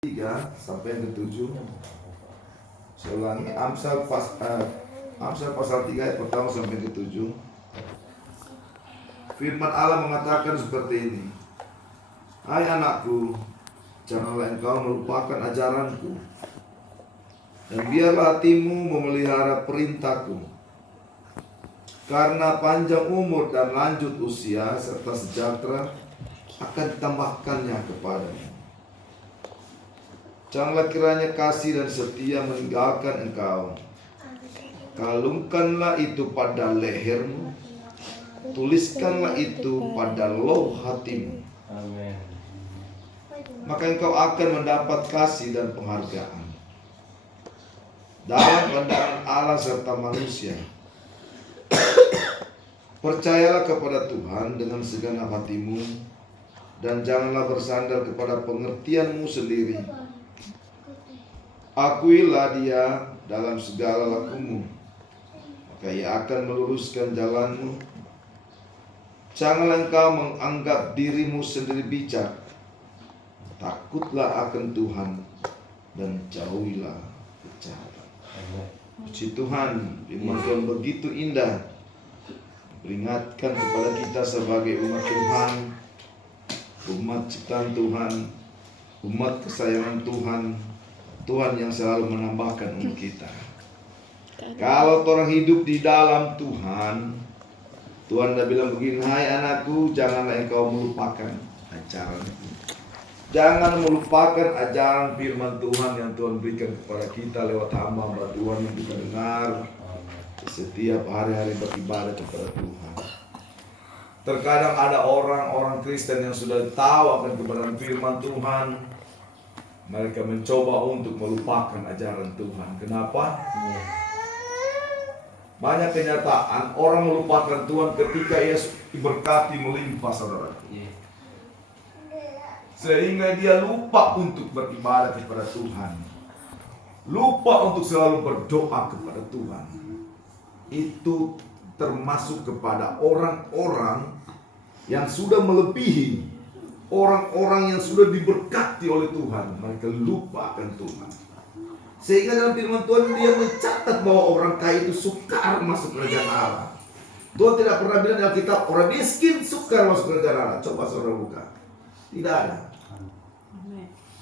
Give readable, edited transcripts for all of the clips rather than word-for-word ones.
3 sampai yang ke-7. Saya ulangi, Amsal pasal 3 ayat pertama sampai ke-7. Firman Allah mengatakan seperti ini. Hai anakku, janganlah engkau melupakan ajaranku, dan biarlah hatimu memelihara perintahku. Karena panjang umur dan lanjut usia serta sejahtera akan ditambahkannya kepadamu. Janganlah kiranya kasih dan setia meninggalkan engkau. Kalungkanlah itu pada lehermu, tuliskanlah itu pada lauh hatimu. Amin. Maka engkau akan mendapat kasih dan penghargaan dalam pandangan Allah serta manusia. Percayalah kepada Tuhan dengan segenap hatimu, dan janganlah bersandar kepada pengertianmu sendiri. Akuilah Dia dalam segala lakumu, maka Ia akan meluruskan jalanmu. Janganlah engkau menganggap dirimu sendiri bijak. Takutlah akan Tuhan dan jauhilah kejahatan. Puji Tuhan, firman Tuhan begitu indah, peringatkan kepada kita sebagai umat Tuhan, umat ciptaan Tuhan, umat kesayangan Tuhan, Tuhan yang selalu menambahkan untuk kita. Kalau orang hidup di dalam Tuhan, Tuhan dah bilang begini, hai anakku, janganlah engkau melupakan ajaranku. Jangan melupakan ajaran firman Tuhan yang Tuhan berikan kepada kita lewat hamba-hamba Tuhan yang kita dengar setiap hari-hari beribadah kepada Tuhan. Terkadang ada orang-orang Kristen yang sudah tahu akan kebenaran firman Tuhan, mereka mencoba untuk melupakan ajaran Tuhan. Kenapa? Banyak kenyataan orang melupakan Tuhan ketika ia diberkati melimpah, saudara. Sehingga dia lupa untuk beribadah kepada Tuhan, lupa untuk selalu berdoa kepada Tuhan. Itu termasuk kepada orang-orang yang sudah melebihi, orang-orang yang sudah diberkati oleh Tuhan. Mereka lupa akan Tuhan. Sehingga dalam firman Tuhan dia mencatat bahwa orang kaya itu sukar masuk kerajaan Allah. Tuhan tidak pernah bilang dalam kitab orang miskin sukar masuk kerajaan Allah. Coba saudara buka. Tidak ada.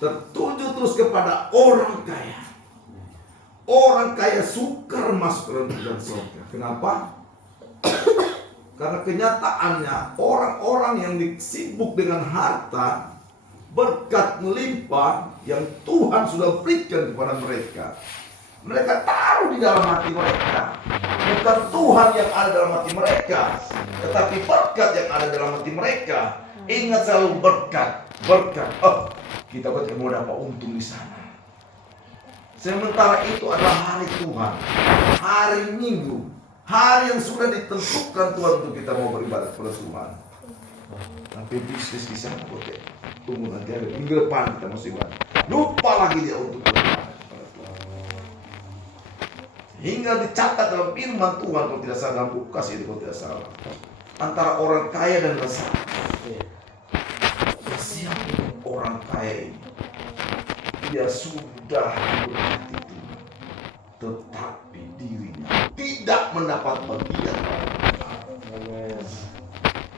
Tertuju terus kepada orang kaya. Orang kaya sukar masuk ke kerajaan surga. Kenapa? Karena kenyataannya orang-orang yang sibuk dengan harta, berkat melimpah yang Tuhan sudah berikan kepada mereka, mereka tahu di dalam hati mereka bukan Tuhan yang ada dalam hati mereka, tetapi berkat yang ada dalam hati mereka. Ingat selalu berkat. Oh, kita mau dapat untung di sana. Sementara itu adalah hari Tuhan, hari Minggu, hari yang sudah ditentukan Tuhan untuk kita mau beribadah kepada Tuhan. Tapi bisnis di sana oke, tunggu nanti ada minggu depan kita masih ibadah. Lupa lagi dia untuk beribadah kepada Tuhan. Hingga dicatat dalam firman Tuhan kalau tidak salah, dalam Lukas itu kalau tidak salah, antara orang kaya dan Lazarus. Siapa orang kaya ini? Dia sudah diberkati Tuhan, tetapi dirinya tidak mendapat bagian.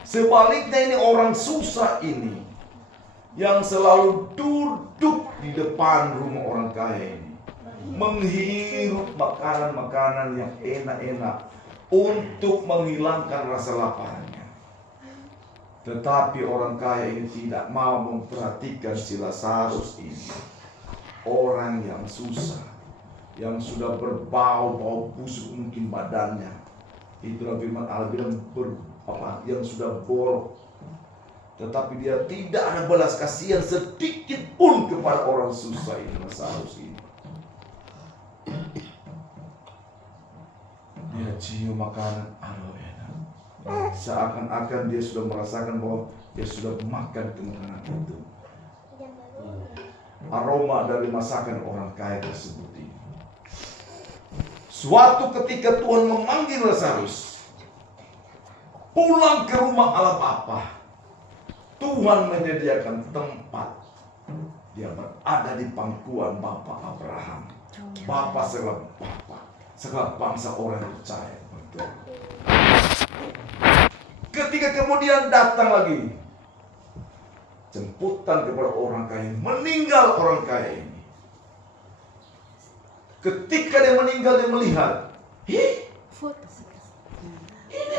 Sebaliknya ini orang susah ini, yang selalu duduk di depan rumah orang kaya ini, menghirup makanan-makanan yang enak-enak untuk menghilangkan rasa laparnya. Tetapi orang kaya ini tidak mau memperhatikan si Lazarus ini, orang yang susah, yang sudah berbau busuk mungkin badannya. Itulah firman Allah bilang yang sudah borok. Tetapi dia tidak ada belas kasihan sedikit pun kepada orang susah ini, Lazarus ini. Dia cium makanan, aduh enak. Seakan-akan dia sudah merasakan bahwa dia sudah makan makanan itu. Aroma dari masakan orang kaya tersebut ini. Suatu ketika Tuhan memanggil Lazarus pulang ke rumah Allah Bapa. Tuhan menyediakan tempat Dia berada di pangkuan Bapa Abraham, Bapa segala bangsa orang yang percaya. Betul. Ketika kemudian datang lagi jemputan kepada orang kaya, meninggal orang kaya ini. Ketika dia meninggal, dia melihat, ini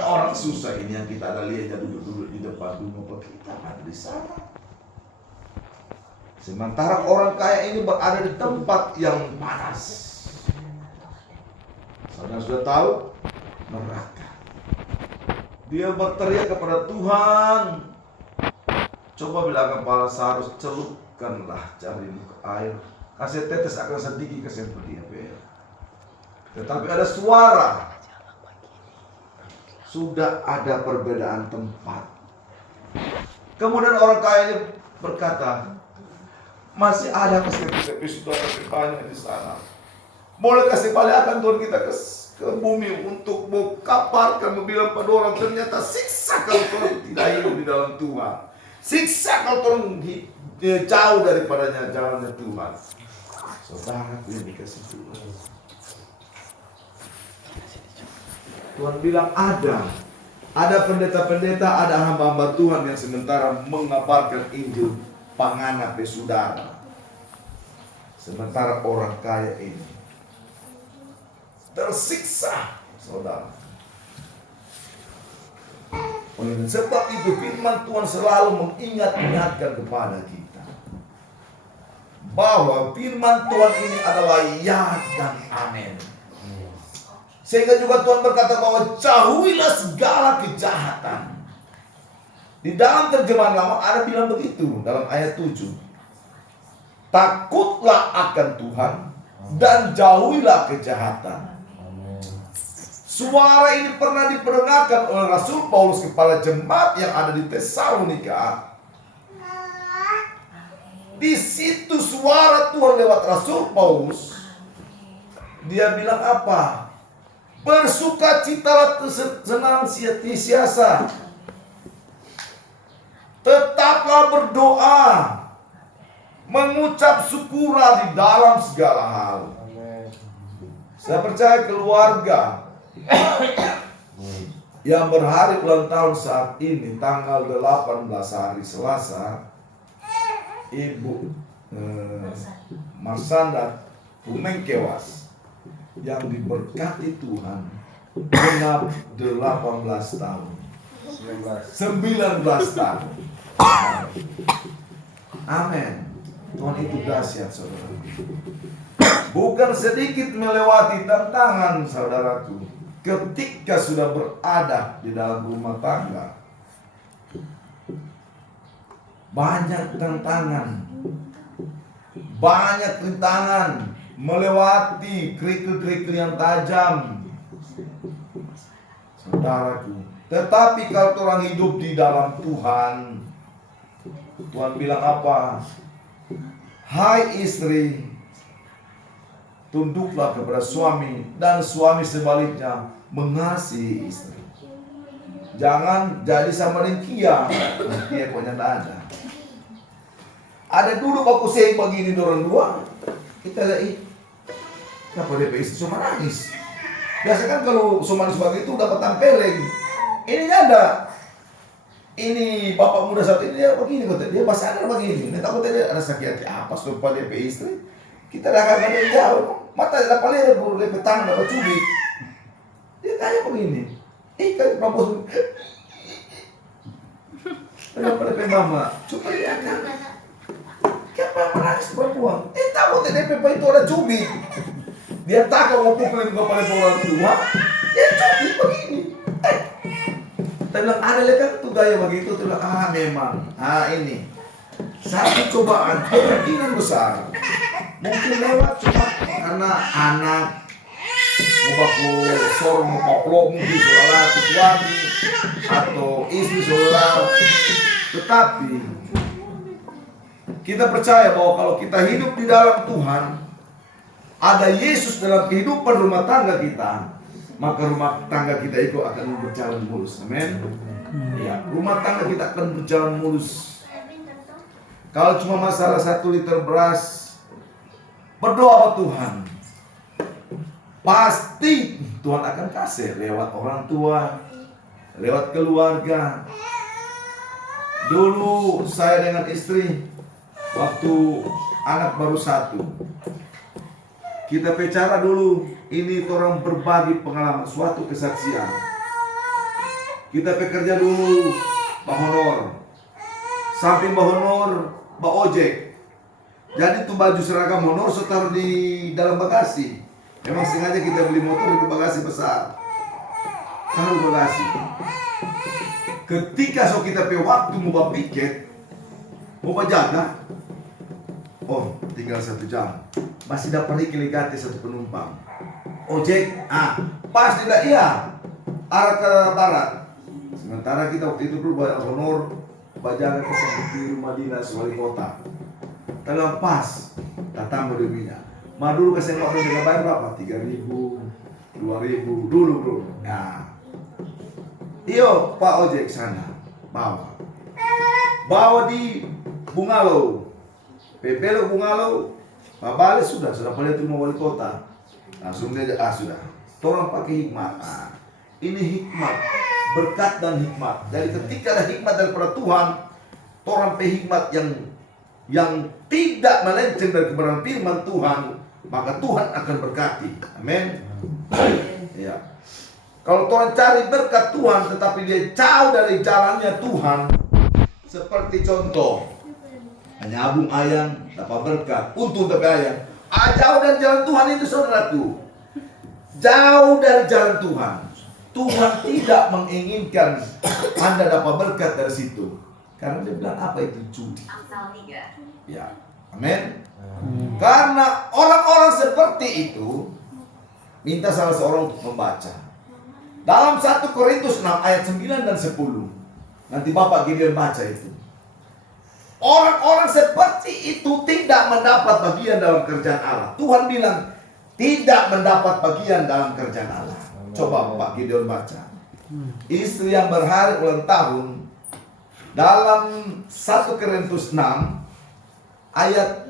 orang susah ini yang kita ada lihat duduk-duduk di depan rumah kita ada di sana. Sementara orang kaya ini berada di tempat yang panas. Saudara sudah tahu? Neraka. Dia berteriak kepada Tuhan. Coba bilang kepala Sarus, celupkanlah jarimu ke air. Kasih tetes akan sedikit kasih dia. Tetapi ada suara. Sudah ada perbedaan tempat. Kemudian orang kaya ini berkata, masih ada kasih saudara banyak di sana. Boleh kasih balikan Tuhan kita ke bumi untuk kaparkan, bilang pada orang, ternyata siksa kalau Tuhan tidak hidup di dalam Tuhan. Siksa kalau Tuhan jauh daripadanya jalannya Tuhan. Saudara yang dikasih Tuhan. Tuhan bilang ada pendeta-pendeta, ada hamba-hamba Tuhan yang sementara mengabarkan Injil panganap saudara. Sementara orang kaya ini tersiksa, saudara. Oleh sebab itu firman Tuhan selalu mengingatkan kepada kita bahwa firman Tuhan ini adalah ya dan amin. Sehingga juga Tuhan berkata bahwa jauhilah segala kejahatan. Di dalam terjemahan lama ada bilang begitu dalam ayat 7. Takutlah akan Tuhan dan jauhilah kejahatan. Suara ini pernah diperdengarkan oleh Rasul Paulus kepada jemaat yang ada di Tesalonika. Di situ suara Tuhan lewat Rasul Paulus. Dia bilang apa? Bersukacitalah, senang siasa. Tetaplah berdoa, mengucap syukurlah di dalam segala hal. Saya percaya keluarga yang berhari ulang tahun saat ini tanggal 18 hari Selasa, Ibu Marsanda Bumengkewas yang diberkati Tuhan genap 18 tahun. 19 tahun. Amin. Tuhan itu dahsyat, saudara. Bukan sedikit melewati tantangan, saudaraku. Ketika sudah berada di dalam rumah tangga, banyak tantangan, banyak rintangan, melewati kerikil-kerikil yang tajam, saudaraku. Tetapi kalau orang hidup di dalam Tuhan, Tuhan bilang apa? Hai istri, tunduklah kepada suami, dan suami sebaliknya mengasihi istri. Jangan jadi sama ringkia, dia pokoknya tidak ada. Ada dulu aku sayang begini orang dua, kita lihat, kenapa DP istri cuma nangis? Biasa kan kalau cuma sebagai itu dapat tampeleng. Ini ada. Ini bapak muda satu ini dia begini kata dia pasangan begini. Nanti aku tadi ada sakit hati apa supaya DP istri. Kita dah akan ada jauh. Mata dapat lihat buru DP tangan dapat cubit. Dia tanya begini. Kan mampus. Kenapa DP mama? Coba lihat kan. Kenapa menangis perempuan? Tahu DP itu ada cubit. Dia tak mau pukulin kepala orang tua. Dia cubit begini. Dia bilang, ada lekat tuh gaya begitu. Dia bilang, memang. Ini satu cobaan, kemungkinan besar. Mungkin lewat cuma karena anak mau baku sorong, mau paplok, mungkin saudara suami atau istri saudara. Tetapi kita percaya bahwa kalau kita hidup di dalam Tuhan, ada Yesus dalam kehidupan rumah tangga kita, maka rumah tangga kita itu akan berjalan mulus. Amin. Ya, rumah tangga kita akan berjalan mulus. Kalau cuma masalah 1 liter beras, berdoa sama Tuhan. Pasti Tuhan akan kasih lewat orang tua, lewat keluarga. Dulu saya dengan istri, waktu anak baru 1, kita bicara dulu, ini orang berbagi pengalaman, suatu kesaksian. Kita bekerja dulu, Mbak Honor. Sampai Mbak Honor, Mbak ojek. Jadi tuh baju seragam Honor saya taruh di dalam bagasi. Memang sengaja kita beli motor di bagasi besar. Taruh bagasi. Ketika kita pe waktu mau bawa piket, mau jaga, oh tinggal 1 jam, masih dapat ikan gratis 1 penumpang. Ojek, pas tidak iya, arah ke barat. Sementara kita waktu itu dulu bayar honor, bajaga ke di rumah dinas wali kota. Dalam pas, datang berlebihan. Dulu kasih waktu dengan bayar berapa? 3.000, 2.000 dulu bro. Nah, iyo Pak ojek sana, bawa di Bungalow, Belok Bungalow, Pak balik sudah balik rumah wali kota. Langsung dia sudah. Tolong pakai hikmat. Ini hikmat, berkat dan hikmat. Jadi ketika ada hikmat daripada Tuhan, orang pe hikmat yang tidak melenceng dari kebenaran firman Tuhan, maka Tuhan akan berkati. Amin. Ya. Kalau Tuhan cari berkat Tuhan tetapi dia jauh dari jalannya Tuhan, seperti contoh hanya abung ayam dapat berkat, untung tapi ayam. Jauh dari jalan Tuhan itu saudaraku. Jauh dari jalan Tuhan. Tuhan tidak menginginkan Anda dapat berkat dari situ. Karena dia bilang apa itu judi. Ya, amin. Karena orang-orang seperti itu minta salah seorang untuk membaca. Dalam 1 Korintus 6 ayat 9 dan 10. Nanti Bapak Gideon baca itu. Orang-orang seperti itu tidak mendapat bagian dalam kerjaan Allah. Tuhan bilang tidak mendapat bagian dalam kerjaan Allah. Coba Pak Gideon baca. Istri yang berhari ulang tahun dalam 1 Korintus 6 ayat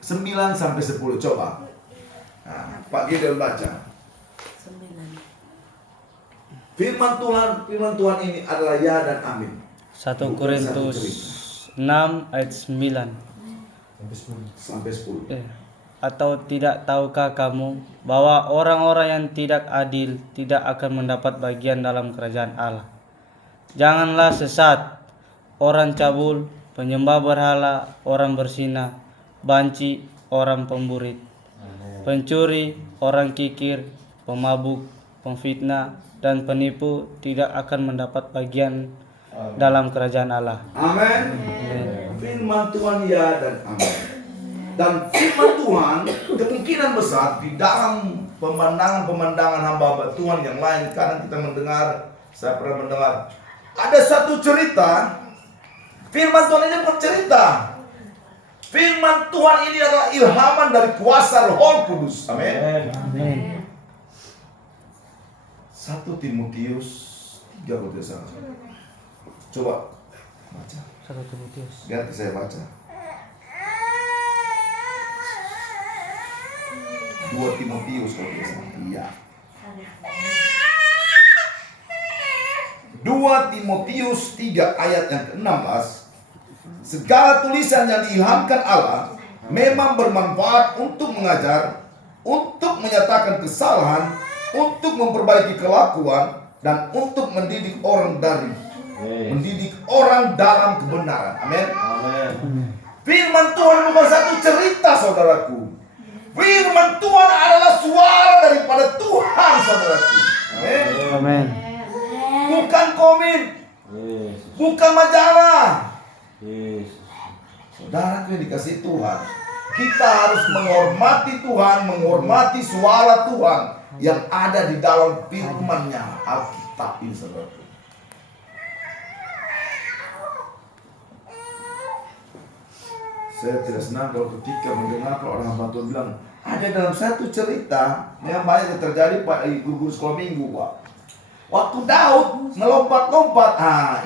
9 sampai 10. Coba. Nah, Pak Gideon baca. Firman Tuhan ini adalah ya dan amin. 1 Korintus 6 ayat 9 sampai 10. Atau tidak tahukah kamu bahwa orang-orang yang tidak adil tidak akan mendapat bagian dalam kerajaan Allah? Janganlah sesat, orang cabul, penyembah berhala, orang berzina, banci, orang pemburit, pencuri, orang kikir, pemabuk, pemfitnah, dan penipu tidak akan mendapat bagian dalam kerajaan Allah. Amin. Firman Tuhan ya dan amin. Dan firman Tuhan kemungkinan besar di dalam pemandangan hamba Tuhan yang lain. Kadang kita mendengar, saya pernah mendengar ada satu cerita. Firman Tuhan ini bukan cerita. Firman Tuhan ini adalah ilhaman dari kuasa Roh Kudus. Amin. Amin. 1 Timotius 3 kalau tidak salah. Coba baca. 1 Timotius. Biar saya baca. 2 Timotius kalau tidak salah. Iya. 2 Timotius 3 ayat yang ke-16. Segala tulisan yang diilhamkan Allah memang bermanfaat untuk mengajar, untuk menyatakan kesalahan, untuk memperbaiki kelakuan, dan untuk mendidik orang dalam kebenaran. Amin. Firman Tuhan bukan satu cerita, saudaraku. Firman Tuhan adalah suara daripada Tuhan, saudaraku. Amin. Amin. Bukan komik, bukan majalah. Saudaraku yang dikasih Tuhan, kita harus menghormati Tuhan, menghormati suara Tuhan yang ada di dalam firman-Nya, Alkitab ini, saudara. Saya tidak senang kalau ketika mendengar orang hamba Tuhan bilang ada dalam satu cerita yang banyak terjadi Pak guru sekolah minggu, Pak. Waktu Daud melompat-lompat,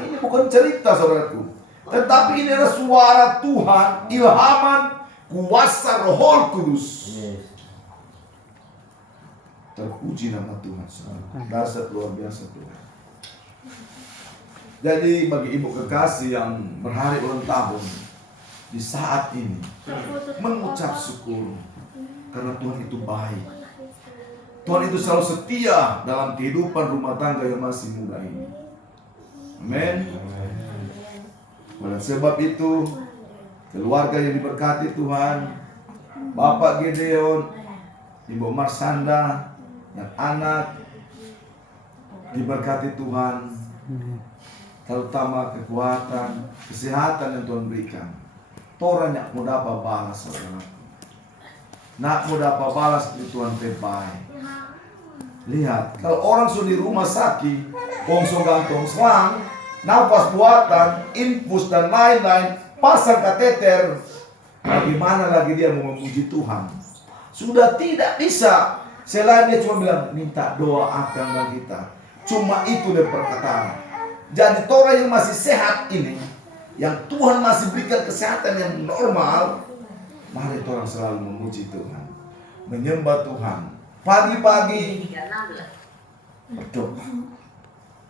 ini bukan cerita, saudaraku. Tetapi ini adalah suara Tuhan, ilhaman, kuasa Roh Kudus. Terpuji nama Tuhan. Dasar luar biasa Tuhan. Jadi bagi ibu kekasih yang berhari ulang tahun, di saat ini mengucap syukur karena Tuhan itu baik. Tuhan itu selalu setia dalam kehidupan rumah tangga yang masih muda ini. Amin. Oleh sebab itu, keluarga yang diberkati Tuhan, Bapak Gideon, Ibu Marsanda, dan anak diberkati Tuhan, terutama kekuatan, kesehatan yang Tuhan berikan. Torang nak mau dapat balas, saudaraku. Nak mau dapat balas itu Tuhan terbaik. Lihat, kalau orang sudah di rumah sakit, bongso gantung selang, nafas buatan, infus dan lain-lain, pasang kateter, bagaimana lagi dia mau memuji Tuhan? Sudah tidak bisa. Selain dia cuma bilang, minta doa akan bagi kita. Cuma itu dia perkataan. Jadi orang yang masih sehat ini, yang Tuhan masih berikan kesehatan yang normal, mari orang selalu memuji Tuhan, menyembah Tuhan. Pagi-pagi berdoa,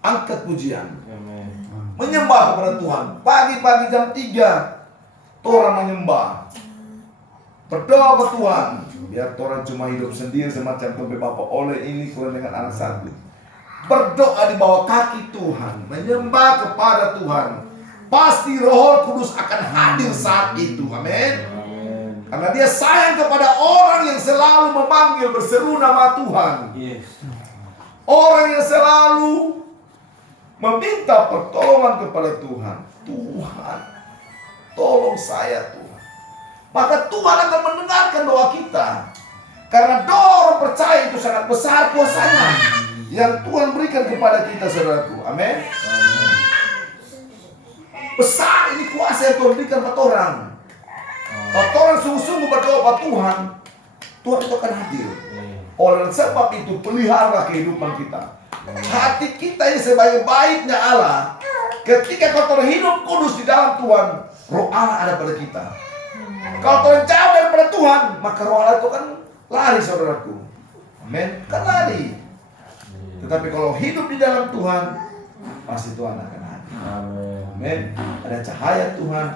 angkat pujian, menyembah kepada Tuhan. Pagi-pagi jam 3 orang menyembah, berdoa ke Tuhan. Biar orang cuma hidup sendiri semacam Bapak Bapak oleh ini kurang dengan anak satu. Berdoa di bawah kaki Tuhan, menyembah kepada Tuhan. Pasti Roh Kudus akan hadir saat itu. Amin. Karena dia sayang kepada orang yang selalu memanggil berseru nama Tuhan. Orang yang selalu meminta pertolongan kepada Tuhan. Tuhan, tolong saya Tuhan. Maka Tuhan akan mendengarkan doa kita. Karena doa orang percaya itu sangat besar kuasanya yang Tuhan berikan kepada kita, saudaraku. Amin. Besar ini kuasa yang Tuhan berikan kepada orang. Kalau orang sungguh-sungguh berdoa kepada Tuhan, Tuhan itu akan hadir. Oleh sebab itu pelihara kehidupan kita. Hati kita ini sebagai baiknya Allah. Ketika kau hidup kudus di dalam Tuhan, Roh Allah ada pada kita. Kalau kau jauh daripada Tuhan, maka Roh Allah itu kan lari, saudaraku. Amin. Kan lari. Tetapi kalau hidup di dalam Tuhan, pasti Tuhan akan hadir. Amin. Ada cahaya Tuhan,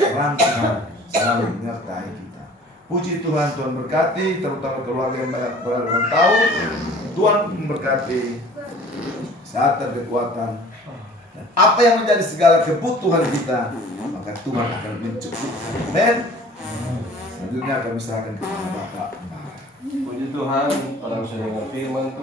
terang Tuhan selalu menyertai kita. Puji Tuhan, Tuhan berkati, terutama keluarga yang berulang tahun. Tuhan memberkati kesehatan, kekuatan, dan apa yang menjadi segala kebutuhan kita, maka Tuhan akan mencukupkan. Amin. Selanjutnya kami serahkan kepada Bapak. Puji Tuhan, pada usia dengan firman